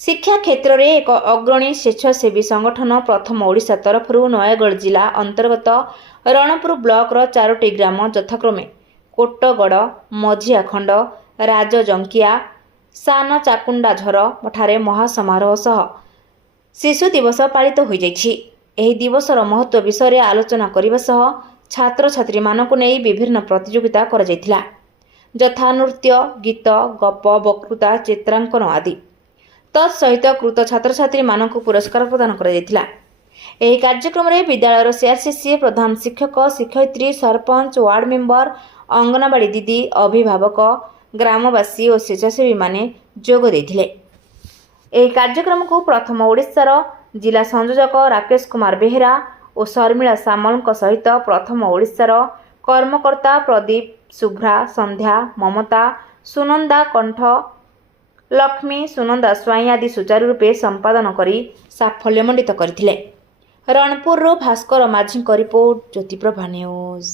शिक्षा क्षेत्र में एक अग्रणी स्वेच्छासेवी संगठन प्रथम ओडिशा तरफ नयगढ़ जिला अंतर्गत रणपुर ब्लॉक रो 4टी ग्राम यथाक्रमे कोटगड़, मझियाखंड, राजजंकिया, सान चाकुंडा झर ठारे महासमारोह सह शिशु दिवस पालित हो जाइछि। एही दिवसर महत्व विषय आलोचना करने सह छात्र छात्री मानकु नै विभिन्न प्रतियोगिता करा जायथिला, यथा नृत्य, गीत, गप, वक्तृता, चित्रांकन आदि। तत्सहित कृत छात्र छात्री मानकु पुरस्कार प्रदान करा जायथिला। एही कार्यक्रम रे विद्यालयर सीआरसीसी प्रधान शिक्षक, शिक्षयित्री, सरपंच, वार्ड मेंबर, अंगनवाड़ी दीदी, अभिभावक, ग्रामवासी और स्वेच्छासेवी माने जोग देथिले। एही कार्यक्रम को प्रथम ओडिशार जिला संयोजक राकेश कुमार बेहेरा और शर्मिला सामल सहित प्रथम ओडिशार कर्मकर्ता प्रदीप, शुभ्रा, संध्या, ममता, सुनंदा कंठ, लक्ष्मी, सुनंदा स्वाई आदि सुचारू रूपे संपादन करी साफल्यमंडित करथिले। रणपुर भास्कर माझी रिपोर्ट, ज्योतिप्रभा न्यूज।